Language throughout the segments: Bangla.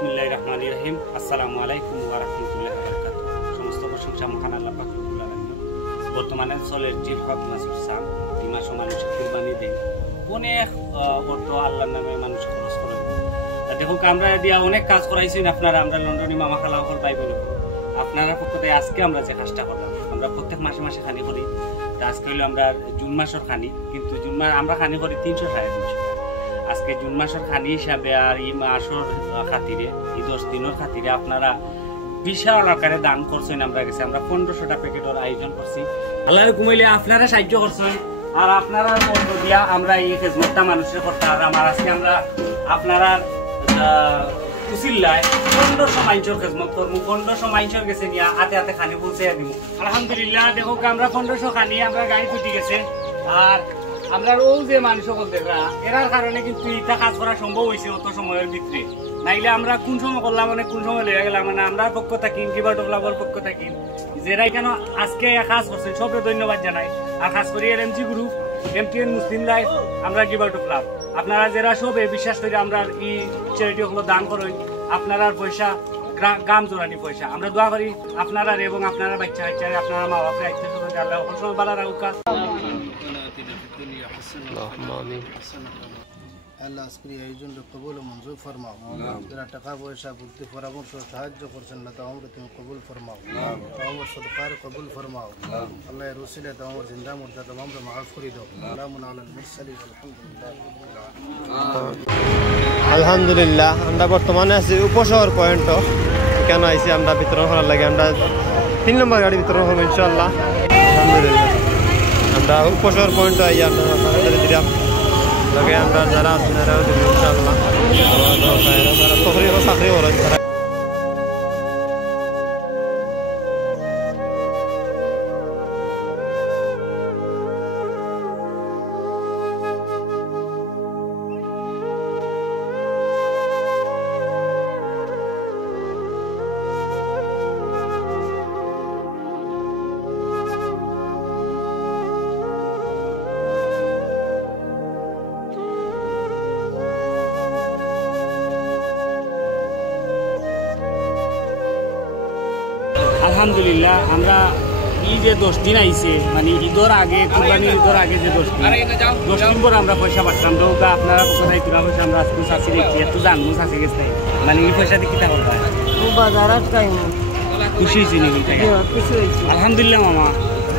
বিসমিল্লাহির রহমানির রহিম। আসসালামু আলাইকুম ওয়া রাহমাতুল্লাহি ওয়া বারাকাতুহু। সমস্ত প্রশংসা মহান আল্লাহ পাক রব্বুল আলামিন। বর্তমানে চলের যে হক মাসুর সাম এই মাসও মানুষ কুরবানি দেয়, অনেক অর্থ আল্লাহর নামে মানুষ খরচ করে। দেখুন আমরা দিয়া অনেক কাজ করাইছি আপনারা, আমরা লন্ডনী মামা খালা হল পাইবেন আপনারা পক্ষতে আজকে আমরা যে কাজটা করলাম, আমরা প্রত্যেক মাসে মাসে খানি করি। আজকে হইলো আমরা জুন মাসের খানি, কিন্তু জুন মাস আমরা খানি করি 300-350 টাকা। আজকে জুন মাসের খানি হিসাবে আর এই মাসের খাতিরে, এই 10 দিনের খাতিরে আপনারা বিশাল আকারে দান করছেন। আমরা গেছি আমরা 1500টা প্যাকেটের আয়োজন করছি। আল্লাহর কুমাইলে আপনারা সাহায্য করছেন, আর আপনারা মধ্য দিয়া আমরা এই খেজমতটা মানুষের করতে। আর আমার আজকে আমরা আপনারা উচিল্লায় 1500 মাইনসের খেজমত করবো। 1500 মাইনসের গেছে নিয়ে হাতে হাতে খানি পৌঁছে দিব। আলহামদুলিল্লাহ দেখো আমরা 1500 খানি আমরা গাড়ি ফুটি গেছে। আর আমরা ও যে মানুষ বলতে এরার কারণে কিন্তু এটা কাজ করা সম্ভব হয়েছে অত সময়ের ভিতরে। নাইলে আমরা কোন সময় করলাম মানে কোন সময় লেগে গেলাম মানে আমরা পক্ষ থাকি কিবা ডেভেলপার পক্ষ থাকি যেরাই কেন আজকে কাজ করছেন সবকে ধন্যবাদ জানাই। আর খাস করে এমজি গ্রুপ, MTN মুসলিম লাইফ, আমরা গিভ আউট ক্লাব, আপনারা যারা সবে বিশ্বাস করে আমরা এই চ্যারিটি গুলো দান করেন, আপনারা পয়সা গাম জোরানি পয়সা আমরা দোয়া করি আপনারা এবং আপনারা বাচ্চা কাচ্চা আপনারা মা বাপের আত্মীয় স্বজন আল্লাহ সবসময় ভালো রাখুক। আল্লাহ আজকের এই আয়োজন কবুল ও মঞ্জুর ফরমাও। যারা টাকা পয়সা বুদ্ধি পরামর্শ সাহায্য করছেন না তা আমরা তুমি কবুল ফরমাও, আমার সদকার কবুল ফরমাও। আল্লাহ রসুলের তো আমার জিন্দা মুর্দা তো আমরা মাফ করে দাও। সালামুন আলাল মুরসালিন, আলহামদুলিল্লাহ। আমরা বর্তমানে আছি উপশহর পয়েন্ট, কেন আইসি আমরা বিতরণ করার লাগে। আমরা 3 নম্বর গাড়ি বিতরণ করবো ইনশাল্লাহ। আলহামদুলিল্লাহ আমরা উপশহর পয়েন্ট আই আপনারা দিলাম লগে আমরা যারা আপনারাও দেবেন ইনশাআল্লাহ। যারা চাকরি করেন তারা আলহামদুলিল্লাহ আমরা এই যে 10 দিন আইছে মানে ঈদের আগে কুরবানি ঈদের আগে যে 10 দিন পর আমরা পয়সা পাচ্ছিলাম। তো আপনারা কোথায় কিনা পয়সা আমরা আজকে চাষি দেখছি একটু জানবো চাষি গেছে মানে এই পয়সা দিয়ে কিতা করবা খুশি হয়েছি নাকি? আলহামদুলিল্লাহ মামা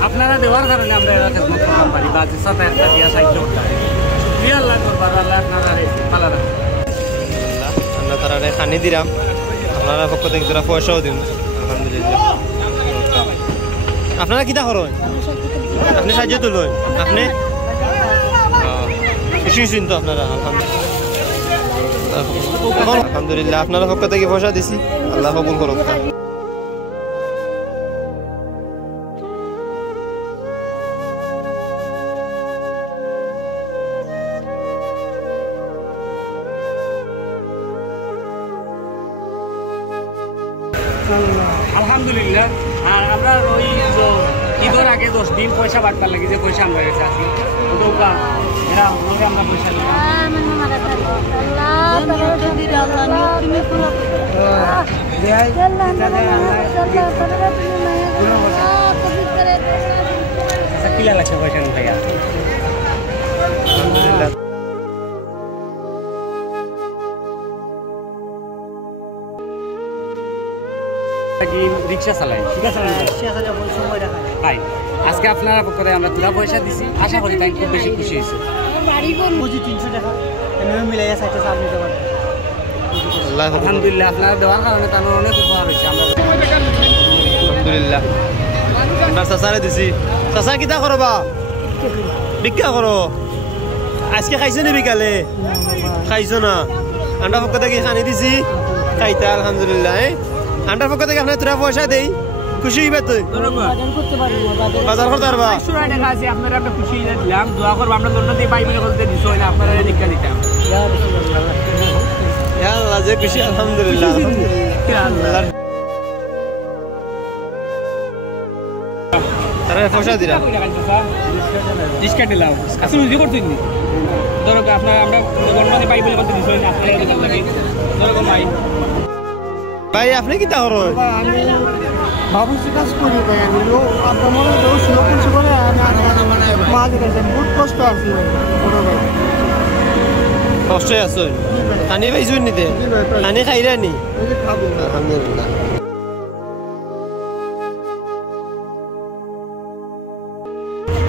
আপনারা দেওয়ার কারণে আমরা এরা খেজমত করতে পারি বা যে সাথে একটা দিয়া সাহায্য করতে পারি। আল্লাহ করবার আল্লাহ আপনারা ভালো রাখবেন। আমরা তারা খানি দিলাম, আপনারা পক্ষ থেকে যারা পয়সাও দিন আলহামদুলিল্লাহ। আপনারা কিতা করেন? আপনি সাহায্য তুলেন, আপনি খুশি হয়েছেন তো আপনারা? আলহামদুলিল্লাহ আপনারা পক্ষ থেকে পয়সা দিছি, আল্লাহ কবুল করুক। আলহামদুলিল্লাহ। আর আমরা ওই ঈদের আগে 10 দিন পয়সা বাটবার লাগে যে পয়সা আমরা গেছে আছি এরা আমরা পয়সা কিলা লাগছে পয়সা ভাইয়া। আলহামদুলিল্লাহ রিক্সা চালাই, ঠিক আছে ভাই। আজকে আপনারা পক্ষে আমরা দুটা পয়সা দিছি, আশা করি তাই খুব বেশি খুশি হয়েছে। 300 টাকা মিলাইয়া আলহামদুলিল্লাহ আপনারা দেওয়ার কারণে তার অনেক উপকার হয়েছে। আলহামদুলিল্লাহ আমরা চাচারে দিছি। চাচা কিতা করো বা ভিক্ষা করো? আজকে খাইছো নি বিকালে? খাইছো না? আমরা পক্ষ থেকে খানি দিছি খাইতা আলহামদুলিল্লাহ। আন্ডার পক্ষ থেকে আপনার তোরা পয়সা দেই, খুশি হইবে? তুই বাজার করতে পারবা? আপনারা আমরা খুশি দিলাম, দোয়া করবো আমরা লোনটা দিয়ে পাইবেন বলতে দিছো না আপনারা দীক্ষা দিতাম। আল্লাহ যে খুশি আলহামদুলিল্লাহ। তারা পয়সা দিলাম, ডিসকাউন্ট দিলাম। আসলে বুঝতে করতেন ধরো আপনার আমরা গণমানে পাই বলে বলতে দিছো না আপনারা ধরো ভাই ভাই আপনি কি তা করো আমি ভাবছি কাজ করি ভাই আমি আপনার মনে করছি করে মা দিয়েছেন বহুত কষ্ট আছে কষ্টে আছো পানি পাইছো নিতে পানি খাইরা নি আলহামদুলিল্লাহ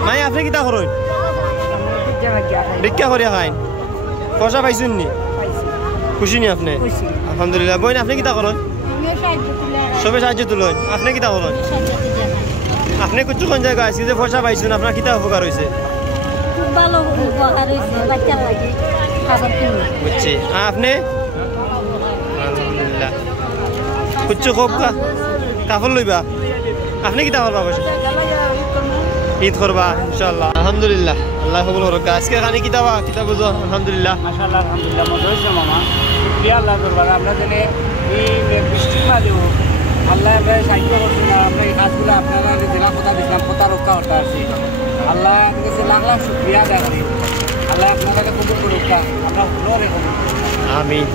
মাই আপনি কি তা করো ভিক্ষা করিয়া খাইন পয়সা পাইছেন নি খুশি নি আপনি আলহামদুলিল্লাহ বইন আপনি কি তা করেন সবে সাহায্য তুলেন আপনি কি তা করেন আপনি কিছু কোন জায়গায় আছি যে পয়সা পাইছেন আপনার কিতা উপকার হয়েছে খুব ভালো উপকার হয়েছে বাচ্চার লাগে খাবার কিনে বুঝছি আপনি আলহামদুলিল্লাহ কুচ্ছু খুব কাপড় লইবা আপনি কিতা করবা পয়সা ঈদ করবা ইনশাআল্লাহ আলহামদুলিল্লাহ আল্লাহ কবুল করুক আজকে খানি কিতাবা কিতাব বুঝো আলহামদুলিল্লাহ মাশাআল্লাহ আলহামদুলিল্লাহ মজা হয়েছে মামা শুকরিয়া আল্লাহ দরবারে আমরা জানি এই বৃষ্টির মাঝেও আল্লাহ সাহায্য করছেন আমরা এই কাজগুলো আপনারা জেলা কথা দিলাম কথা রক্ষা করতে আসছি আল্লাহ কাছে লাখ লাখ শুকরিয়া আদায় করি আল্লাহ আপনারা কবুল করুক আমরা হলো রে আমিন